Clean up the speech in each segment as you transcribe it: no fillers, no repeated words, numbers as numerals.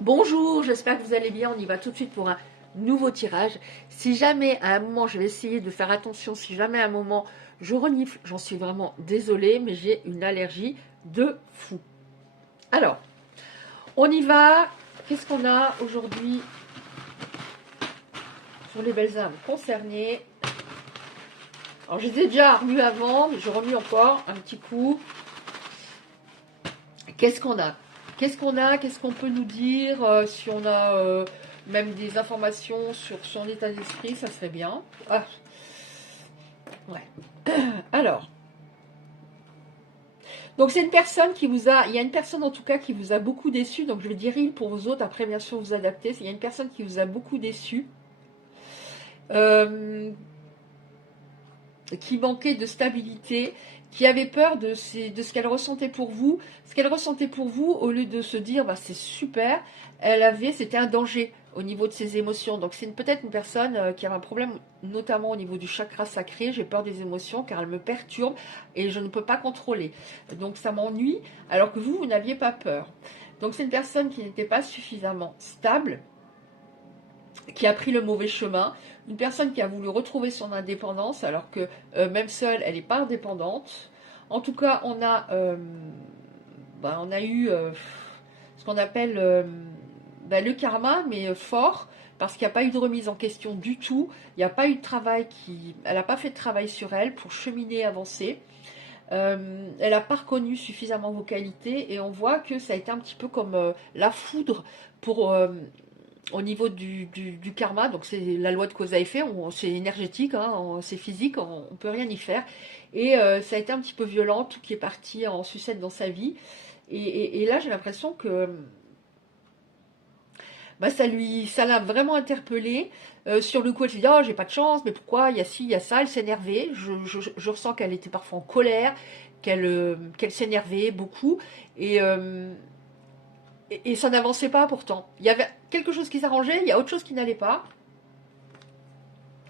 Bonjour, j'espère que vous allez bien. On y va tout de suite pour un nouveau tirage. Si jamais à un moment, je vais essayer de faire attention, si jamais à un moment je renifle, j'en suis vraiment désolée, mais j'ai une allergie de fou. Alors, on y va. Qu'est-ce qu'on a aujourd'hui sur les belles âmes concernées? Alors, je les ai déjà remues avant, mais je remue encore un petit coup. Qu'est-ce qu'on a? Qu'est-ce qu'on a? Qu'est-ce qu'on peut nous dire? Si on a même des informations sur son état d'esprit, ça serait bien. Ah, ouais. Alors, donc c'est une personne qui vous a, il y a une personne en tout cas qui vous a beaucoup déçu, donc je vais dire il pour vous autres, après bien sûr vous adaptez. Il y a une personne qui vous a beaucoup déçu, euh, qui manquait de stabilité, qui avait peur de ce qu'elle ressentait pour vous. Ce qu'elle ressentait pour vous, au lieu de se dire bah, c'est super, c'était un danger au niveau de ses émotions. Donc c'est peut-être une personne qui avait un problème, notamment au niveau du chakra sacré. J'ai peur des émotions car elles me perturbent et je ne peux pas contrôler. Donc ça m'ennuie, alors que vous n'aviez pas peur. Donc c'est une personne qui n'était pas suffisamment stable, qui a pris le mauvais chemin, une personne qui a voulu retrouver son indépendance alors que même seule, elle n'est pas indépendante. En tout cas, on a eu ce qu'on appelle le karma, mais fort, parce qu'il n'y a pas eu de remise en question du tout. Il n'y a pas eu de travail elle n'a pas fait de travail sur elle pour cheminer, avancer. Elle n'a pas reconnu suffisamment vos qualités et on voit que ça a été un petit peu comme la foudre pour au niveau du karma, donc c'est la loi de cause à effet, c'est énergétique, hein, c'est physique, on ne peut rien y faire. Et ça a été un petit peu violent, tout qui est parti en sucette dans sa vie. Et là, j'ai l'impression que bah, ça l'a vraiment interpellée. Sur le coup, elle s'est dit, oh, j'ai pas de chance, mais pourquoi? Il y a ci, il y a ça. Elle s'énervait. Je ressens qu'elle était parfois en colère, qu'elle s'énervait beaucoup. Et, euh, et ça n'avançait pas pourtant. Il y avait quelque chose qui s'arrangeait, il y a autre chose qui n'allait pas.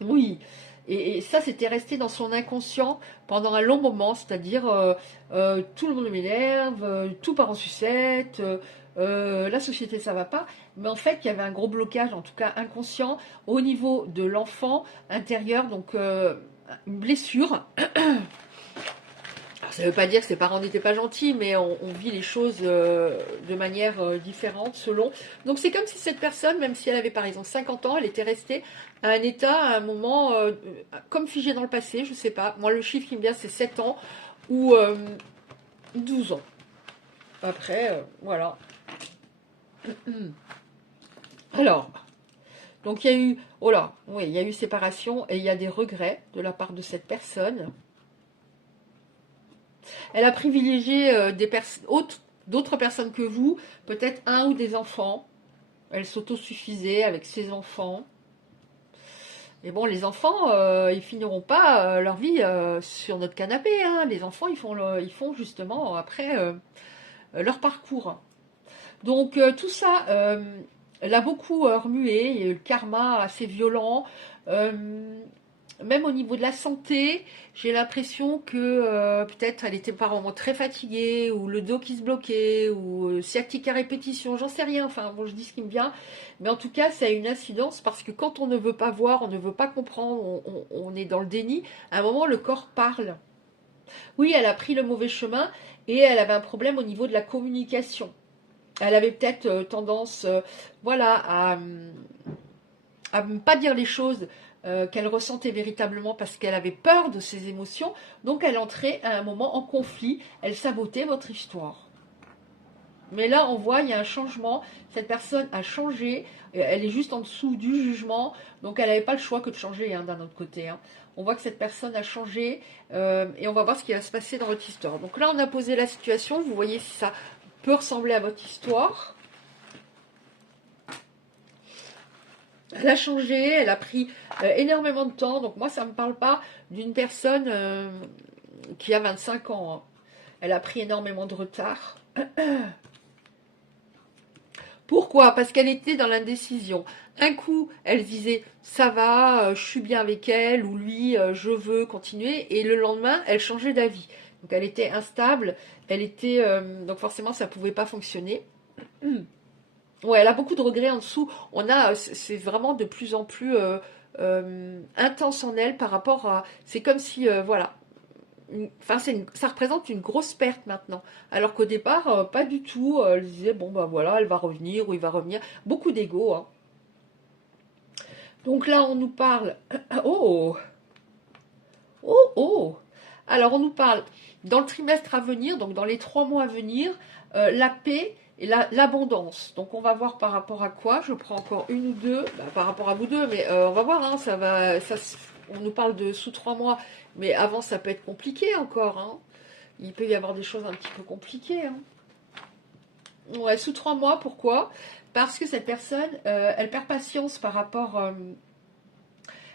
Oui, et ça, c'était resté dans son inconscient pendant un long moment, c'est-à-dire tout le monde m'énerve, tout part en sucette, la société ça va pas, mais en fait il y avait un gros blocage, en tout cas inconscient, au niveau de l'enfant intérieur, donc une blessure. Alors, ça ne veut pas dire que ses parents n'étaient pas gentils, mais on vit les choses de manière différente selon. Donc c'est comme si cette personne, même si elle avait par exemple 50 ans, elle était restée à un état, à un moment, comme figée dans le passé, je ne sais pas. Moi, le chiffre qui me vient, c'est 7 ans ou 12 ans. Après, voilà. Alors, donc il y a eu, oh là, oui, il y a eu séparation et il y a des regrets de la part de cette personne. Elle a privilégié d'autres personnes que vous, peut-être un ou des enfants. Elle s'autosuffisait avec ses enfants. Et bon, les enfants, ils finiront pas leur vie sur notre canapé, hein. Les enfants, ils font justement après leur parcours. Donc tout ça l'a beaucoup remué. Il y a eu le karma assez violent. Euh, Même au niveau de la santé, j'ai l'impression que peut-être elle était par moments très fatiguée, ou le dos qui se bloquait, ou sciatique à répétition, j'en sais rien, enfin bon je dis ce qui me vient, mais en tout cas ça a une incidence parce que quand on ne veut pas voir, on ne veut pas comprendre, on est dans le déni, à un moment le corps parle. Oui, elle a pris le mauvais chemin et elle avait un problème au niveau de la communication. Elle avait peut-être tendance voilà, à ne pas dire les choses qu'elle ressentait véritablement parce qu'elle avait peur de ses émotions. Donc elle entrait à un moment en conflit, elle sabotait votre histoire. Mais là, on voit, il y a un changement. Cette personne a changé. Elle est juste en dessous du jugement. Donc, elle n'avait pas le choix que de changer, hein, d'un autre côté, hein. On voit que cette personne a changé. Et on va voir ce qui va se passer dans votre histoire. Donc là, on a posé la situation. Vous voyez si ça peut ressembler à votre histoire. Elle a changé, elle a pris énormément de temps. Donc moi, ça ne me parle pas d'une personne qui a 25 ans, hein. Elle a pris énormément de retard. Pourquoi? Parce qu'elle était dans l'indécision. Un coup, elle disait ça va, je suis bien avec elle, ou lui, je veux continuer. Et le lendemain, elle changeait d'avis. Donc elle était instable, donc forcément, ça ne pouvait pas fonctionner. Ouais, elle a beaucoup de regrets en dessous. C'est vraiment de plus en plus intense en elle par rapport à. C'est comme si, voilà. Enfin, ça représente une grosse perte maintenant. Alors qu'au départ, pas du tout. Elle disait, bon, bah voilà, elle va revenir ou il va revenir. Beaucoup d'ego, hein. Donc là, on nous parle. Oh! Oh! Oh! Alors, on nous parle dans le trimestre à venir, donc dans les 3 mois à venir, la paix et l'abondance. Donc, on va voir par rapport à quoi. Je prends encore une ou deux, bah, par rapport à vous deux, mais on va voir, hein, on nous parle de sous 3 mois, mais avant, ça peut être compliqué encore, hein. Il peut y avoir des choses un petit peu compliquées, hein. Ouais, sous 3 mois, pourquoi? Parce que cette personne, elle perd patience par rapport.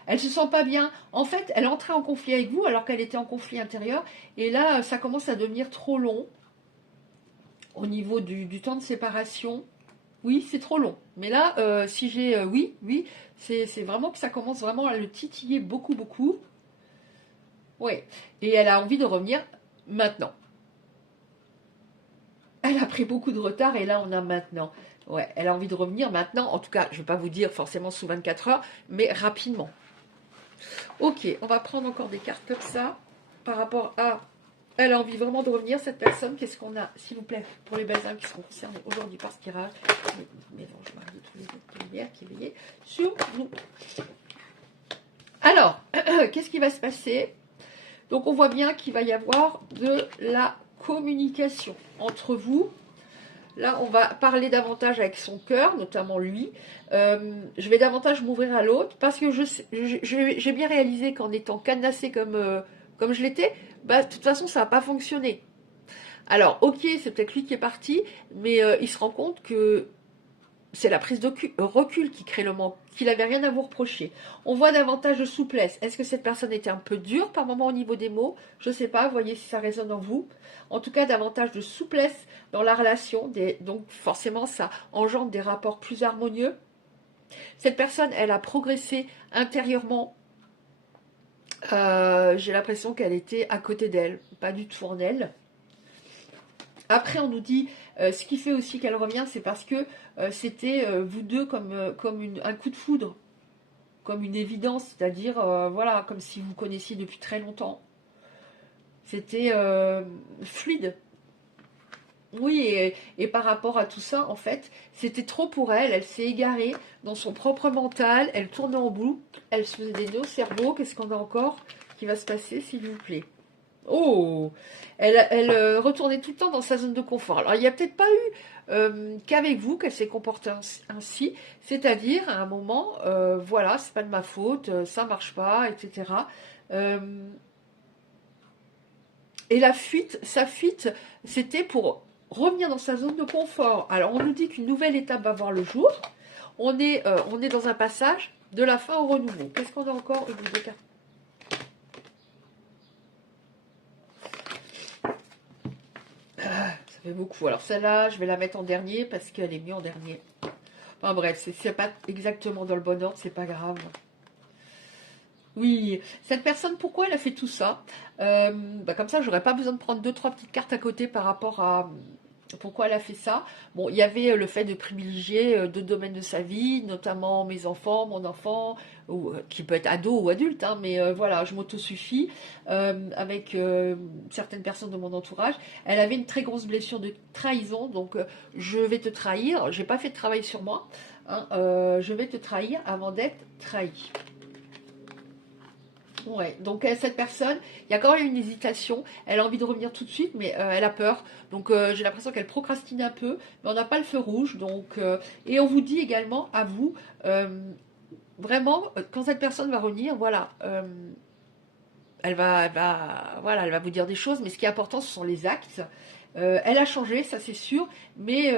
Elle se sent pas bien. En fait, elle est entrée en conflit avec vous alors qu'elle était en conflit intérieur. Et là, ça commence à devenir trop long au niveau du temps de séparation. Oui, c'est trop long. Mais là, si j'ai oui, oui, c'est vraiment que ça commence vraiment à le titiller beaucoup, beaucoup. Ouais. Et elle a envie de revenir maintenant. Elle a pris beaucoup de retard et là, on a maintenant. Ouais, elle a envie de revenir maintenant. En tout cas, je ne vais pas vous dire forcément sous 24 heures, mais rapidement. Ok, on va prendre encore des cartes comme ça par rapport à. Elle a envie vraiment de revenir, cette personne. Qu'est-ce qu'on a, s'il vous plaît, pour les belles âmes qui seront concernées aujourd'hui par ce tirage? Mais non, je marie tous les êtres de lumière qui veillaient sur nous. Alors, qu'est-ce qui va se passer? Donc, on voit bien qu'il va y avoir de la communication entre vous. Là, on va parler davantage avec son cœur, notamment lui. Je vais davantage m'ouvrir à l'autre parce que j'ai bien réalisé qu'en étant cadenassée comme je l'étais, bah, de toute façon, ça n'a pas fonctionné. Alors, ok, c'est peut-être lui qui est parti, mais il se rend compte que c'est la prise de recul qui crée le manque, qu'il n'avait rien à vous reprocher. On voit davantage de souplesse. Est-ce que cette personne était un peu dure par moment au niveau des mots? Je ne sais pas, voyez si ça résonne en vous. En tout cas, davantage de souplesse dans la relation. Donc forcément, ça engendre des rapports plus harmonieux. Cette personne, elle a progressé intérieurement. J'ai l'impression qu'elle était à côté d'elle, pas du tout en elle. Après, on nous dit, ce qui fait aussi qu'elle revient, c'est parce que c'était vous deux comme un coup de foudre, comme une évidence, c'est-à-dire, voilà, comme si vous connaissiez depuis très longtemps. C'était fluide. Oui, et par rapport à tout ça, en fait, c'était trop pour elle. Elle s'est égarée dans son propre mental. Elle tournait en boucle. Elle se faisait des nœuds au cerveau. Qu'est-ce qu'on a encore qui va se passer, s'il vous plaît? Oh, elle retournait tout le temps dans sa zone de confort. Alors, il n'y a peut-être pas eu qu'avec vous qu'elle s'est comportée ainsi, c'est-à-dire à un moment, voilà, c'est pas de ma faute, ça marche pas, etc. Euh, et sa fuite, c'était pour revenir dans sa zone de confort. Alors, on nous dit qu'une nouvelle étape va voir le jour. On est dans un passage de la fin au renouveau. Qu'est-ce qu'on a encore? Une ou deux cartes. Ça fait beaucoup. Alors celle-là, je vais la mettre en dernier parce qu'elle est mieux en dernier. Enfin bref, c'est pas exactement dans le bon ordre, c'est pas grave. Oui, cette personne, pourquoi elle a fait tout ça? Bah comme ça, j'aurais pas besoin de prendre deux, trois petites cartes à côté par rapport à pourquoi elle a fait ça. Bon, il y avait le fait de privilégier deux domaines de sa vie, notamment mes enfants, mon enfant, qui peut être ado ou adulte, hein, mais voilà, je m'autosuffis avec certaines personnes de mon entourage. Elle avait une très grosse blessure de trahison, donc je vais te trahir. J'ai pas fait de travail sur moi, hein, je vais te trahir avant d'être trahi. Ouais, donc cette personne, il y a quand même une hésitation, elle a envie de revenir tout de suite, mais elle a peur, donc j'ai l'impression qu'elle procrastine un peu, mais on n'a pas le feu rouge, donc et on vous dit également à vous, vraiment, quand cette personne va revenir, voilà, voilà, elle va vous dire des choses, mais ce qui est important, ce sont les actes. Elle a changé, ça c'est sûr, mais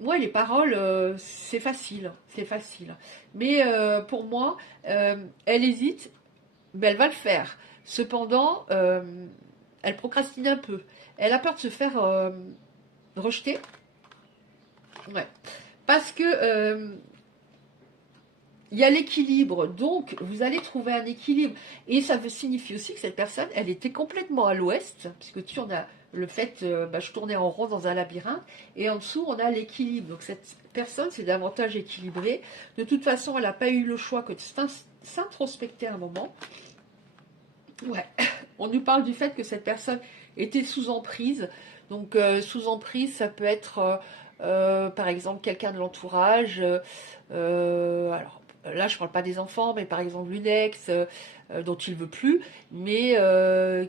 ouais, les paroles, c'est facile, c'est facile. Mais pour moi, elle hésite, mais elle va le faire. Cependant, elle procrastine un peu. Elle a peur de se faire rejeter. Ouais. Parce que il y a l'équilibre. Donc, vous allez trouver un équilibre. Et ça signifie aussi que cette personne, elle était complètement à l'ouest, puisque tu en as le fait, je tournais en rond dans un labyrinthe, et en dessous, on a l'équilibre. Donc cette personne, c'est davantage équilibré. De toute façon, elle n'a pas eu le choix que de s'introspecter un moment. Ouais, on nous parle du fait que cette personne était sous emprise. Donc, sous emprise, ça peut être, par exemple, quelqu'un de l'entourage. Alors, là, je ne parle pas des enfants, mais par exemple, une ex dont il ne veut plus, mais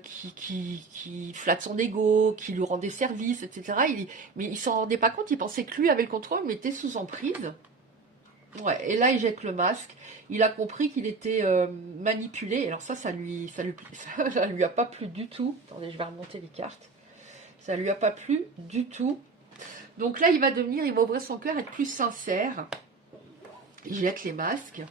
qui flatte son ego, qui lui rend des services, etc. Mais il ne s'en rendait pas compte, il pensait que lui avait le contrôle, mais était sous emprise. Ouais, et là, il jette le masque. Il a compris qu'il était manipulé. Et alors ça lui a pas plu du tout. Attendez, je vais remonter les cartes. Ça lui a pas plu du tout. Donc là, il va ouvrir son cœur, être plus sincère. Il jette les masques.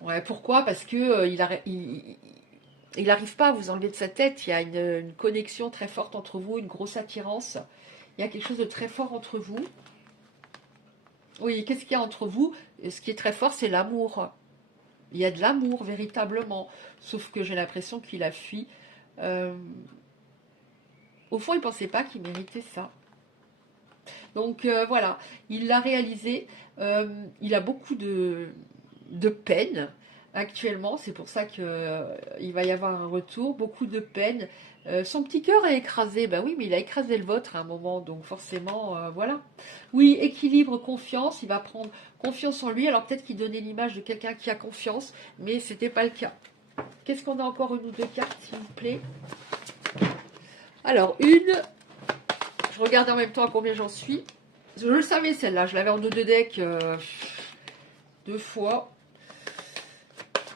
Ouais, pourquoi? Parce que il n'arrive pas à vous enlever de sa tête. Il y a une connexion très forte entre vous, une grosse attirance. Il y a quelque chose de très fort entre vous. Oui, qu'est-ce qu'il y a entre vous? Ce qui est très fort, c'est l'amour. Il y a de l'amour, véritablement. Sauf que j'ai l'impression qu'il a fui. Euh, Au fond, il ne pensait pas qu'il méritait ça. Donc voilà, il l'a réalisé. Il a beaucoup de peine actuellement. C'est pour ça qu'il va y avoir un retour. Beaucoup de peine. Son petit cœur est écrasé. Ben oui, mais il a écrasé le vôtre à un moment. Donc forcément, voilà. Oui, équilibre, confiance. Il va prendre confiance en lui. Alors peut-être qu'il donnait l'image de quelqu'un qui a confiance, mais c'était pas le cas. Qu'est-ce qu'on a encore? Une ou deux cartes, s'il vous plaît. Alors, je regarde en même temps à combien j'en suis. Je le savais, celle-là. Je l'avais en 2 deck 2 fois.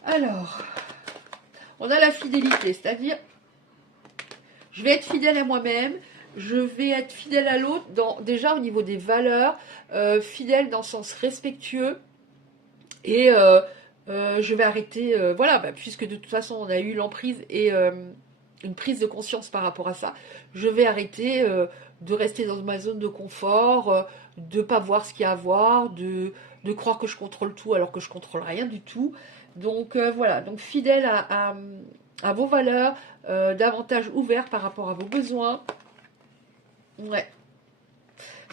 Alors, on a la fidélité, c'est-à-dire, je vais être fidèle à moi-même, je vais être fidèle à l'autre, déjà au niveau des valeurs, fidèle dans le sens respectueux, et je vais arrêter, voilà, puisque de toute façon on a eu l'emprise et une prise de conscience par rapport à ça, je vais arrêter de rester dans ma zone de confort, de ne pas voir ce qu'il y a à voir, de croire que je contrôle tout alors que je contrôle rien du tout. Donc voilà, donc fidèle à vos valeurs, davantage ouvert par rapport à vos besoins. Ouais.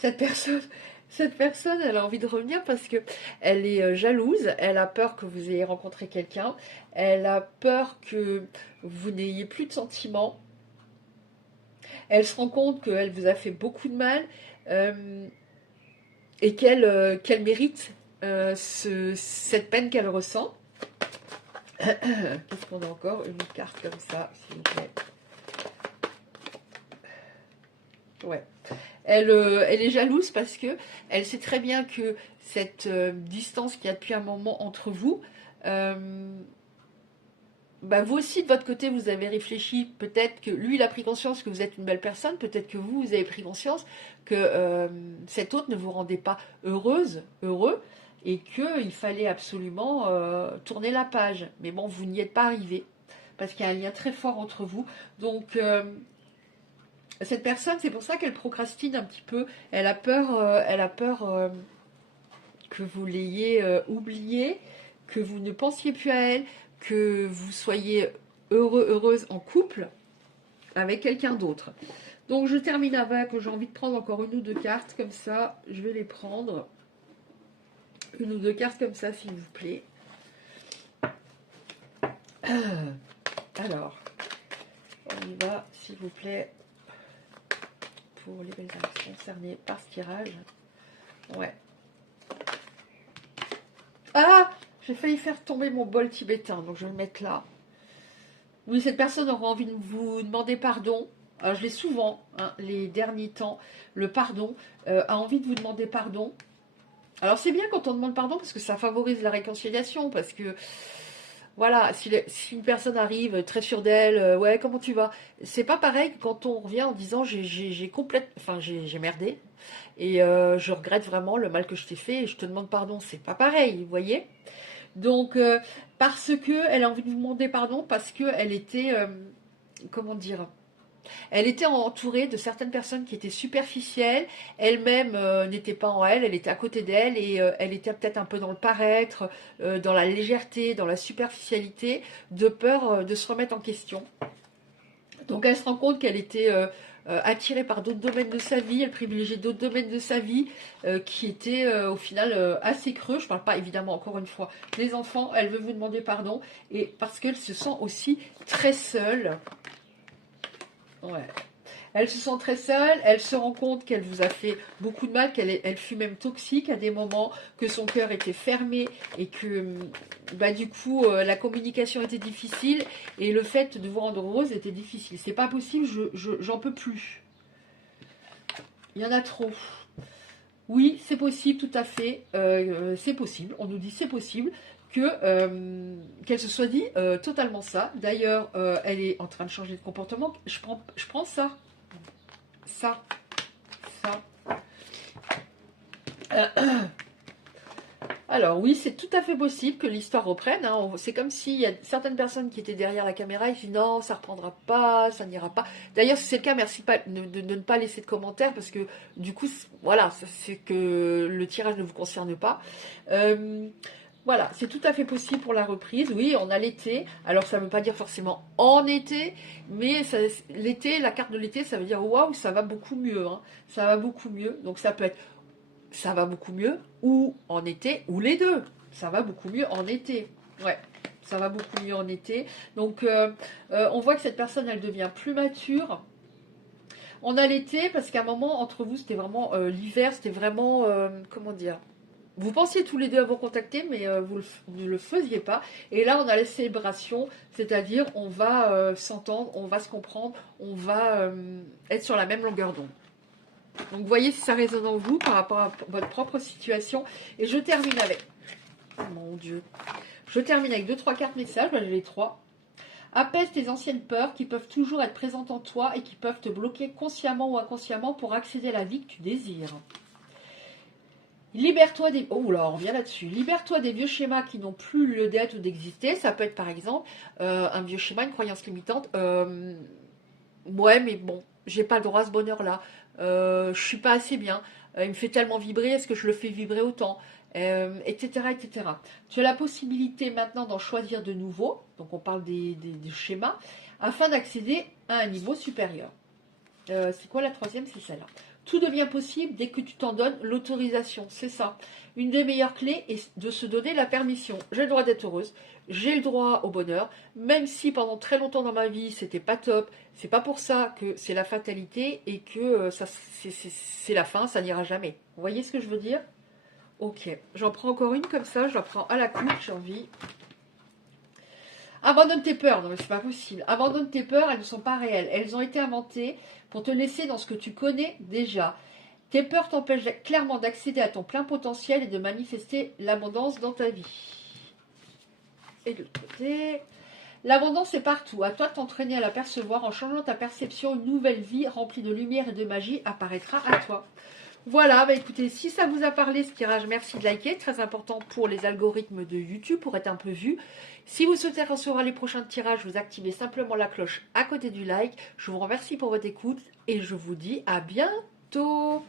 Cette personne, cette personne, elle a envie de revenir parce que elle est jalouse, elle a peur que vous ayez rencontré quelqu'un, elle a peur que vous n'ayez plus de sentiments, elle se rend compte qu'elle vous a fait beaucoup de mal et qu'elle mérite cette peine qu'elle ressent. Qu'est-ce qu'on a encore? Une carte comme ça, s'il vous plaît. Ouais. Elle est jalouse parce que elle sait très bien que cette distance qu'il y a depuis un moment entre vous, vous aussi de votre côté vous avez réfléchi, peut-être que lui il a pris conscience que vous êtes une belle personne, peut-être que vous avez pris conscience que cet autre ne vous rendait pas heureux, et qu'il fallait absolument tourner la page. Mais bon, vous n'y êtes pas arrivé, parce qu'il y a un lien très fort entre vous. Donc cette personne, c'est pour ça qu'elle procrastine un petit peu. Elle a peur que vous l'ayez oubliée, que vous ne pensiez plus à elle, que vous soyez heureuse en couple avec quelqu'un d'autre. Donc je termine avec, j'ai envie de prendre encore une ou deux cartes comme ça. Je vais les prendre. Une ou deux cartes comme ça, s'il vous plaît. Alors, on y va, s'il vous plaît, pour les belles âmes concernées par ce tirage. Ouais. Ah, j'ai failli faire tomber mon bol tibétain, donc je vais le mettre là. Oui, cette personne aura envie de vous demander pardon. Alors, je l'ai souvent, les derniers temps, le pardon, a envie de vous demander pardon. Alors, c'est bien quand on demande pardon parce que ça favorise la réconciliation, parce que, voilà, si une personne arrive très sûre d'elle, ouais, comment tu vas? C'est pas pareil que quand on revient en disant j'ai merdé, et je regrette vraiment le mal que je t'ai fait et je te demande pardon. C'est pas pareil, vous voyez? Donc, parce que elle a envie de vous demander pardon, parce que elle était, comment dire, elle était entourée de certaines personnes qui étaient superficielles. Elle-même n'était pas en elle, elle était à côté d'elle et elle était peut-être un peu dans le paraître, dans la légèreté, dans la superficialité, de peur de se remettre en question. Donc elle se rend compte qu'elle était attirée par d'autres domaines de sa vie, elle privilégiait d'autres domaines de sa vie qui étaient au final assez creux. Je ne parle pas évidemment encore une fois des enfants, elle veut vous demander pardon, et parce qu'elle se sent aussi très seule. Ouais. Elle se sent très seule, elle se rend compte qu'elle vous a fait beaucoup de mal, elle fut même toxique à des moments, que son cœur était fermé et que bah, du coup la communication était difficile et le fait de vous rendre heureuse était difficile. C'est pas possible, j'en peux plus. Il y en a trop. Oui, c'est possible, tout à fait. C'est possible, on nous dit c'est possible qu'elle se soit dit totalement ça. D'ailleurs, elle est en train de changer de comportement. Je prends ça. Ça. Alors oui, c'est tout à fait possible que l'histoire reprenne. Hein. C'est comme s'il y a certaines personnes qui étaient derrière la caméra et qui disent non, ça ne reprendra pas, ça n'ira pas. D'ailleurs, si c'est le cas, merci de ne pas laisser de commentaires parce que du coup, voilà, c'est que le tirage ne vous concerne pas. Voilà, c'est tout à fait possible pour la reprise. Oui, on a l'été. Alors, ça ne veut pas dire forcément en été, mais l'été, la carte de l'été, ça veut dire waouh, ça va beaucoup mieux. Hein. Ça va beaucoup mieux. Donc, ça peut être ça va beaucoup mieux ou en été ou les deux. Ça va beaucoup mieux en été. Ouais, ça va beaucoup mieux en été. Donc, on voit que cette personne, elle devient plus mature. On a l'été parce qu'à un moment, entre vous, c'était vraiment l'hiver, c'était vraiment, comment dire, vous pensiez tous les deux à vous contacter, mais vous ne le faisiez pas. Et là, on a la célébration, c'est-à-dire on va s'entendre, on va se comprendre, on va être sur la même longueur d'onde. Donc, voyez si ça résonne en vous par rapport à votre propre situation. Et je termine avec... Oh mon Dieu. Je termine avec 2-3 cartes messages. J'ai les 3. Apaise tes anciennes peurs qui peuvent toujours être présentes en toi et qui peuvent te bloquer consciemment ou inconsciemment pour accéder à la vie que tu désires. Libère-toi des... Oh là, on revient là-dessus. Libère-toi des vieux schémas qui n'ont plus lieu d'être ou d'exister. Ça peut être par exemple un vieux schéma, une croyance limitante. Ouais, mais bon, j'ai pas le droit à ce bonheur-là. Je suis pas assez bien. Il me fait tellement vibrer, est-ce que je le fais vibrer autant, etc., etc. Tu as la possibilité maintenant d'en choisir de nouveaux. Donc on parle des schémas afin d'accéder à un niveau supérieur. C'est quoi la troisième? C'est celle-là. Tout devient possible dès que tu t'en donnes l'autorisation. C'est ça. Une des meilleures clés est de se donner la permission. J'ai le droit d'être heureuse. J'ai le droit au bonheur. Même si pendant très longtemps dans ma vie, c'était pas top. C'est pas pour ça que c'est la fatalité et que c'est la fin, ça n'ira jamais. Vous voyez ce que je veux dire? Ok. J'en prends encore une comme ça. Je la prends à la coupe. J'ai envie. Abandonne tes peurs. Non mais c'est pas possible. Abandonne tes peurs, elles ne sont pas réelles. Elles ont été inventées pour te laisser dans ce que tu connais déjà. Tes peurs t'empêchent clairement d'accéder à ton plein potentiel et de manifester l'abondance dans ta vie. Et de l'autre côté, l'abondance est partout. À toi de t'entraîner à la percevoir. En changeant ta perception, une nouvelle vie remplie de lumière et de magie apparaîtra à toi. Voilà, bah écoutez, si ça vous a parlé ce tirage, merci de liker, très important pour les algorithmes de YouTube, pour être un peu vu. Si vous souhaitez recevoir les prochains tirages, vous activez simplement la cloche à côté du like. Je vous remercie pour votre écoute et je vous dis à bientôt.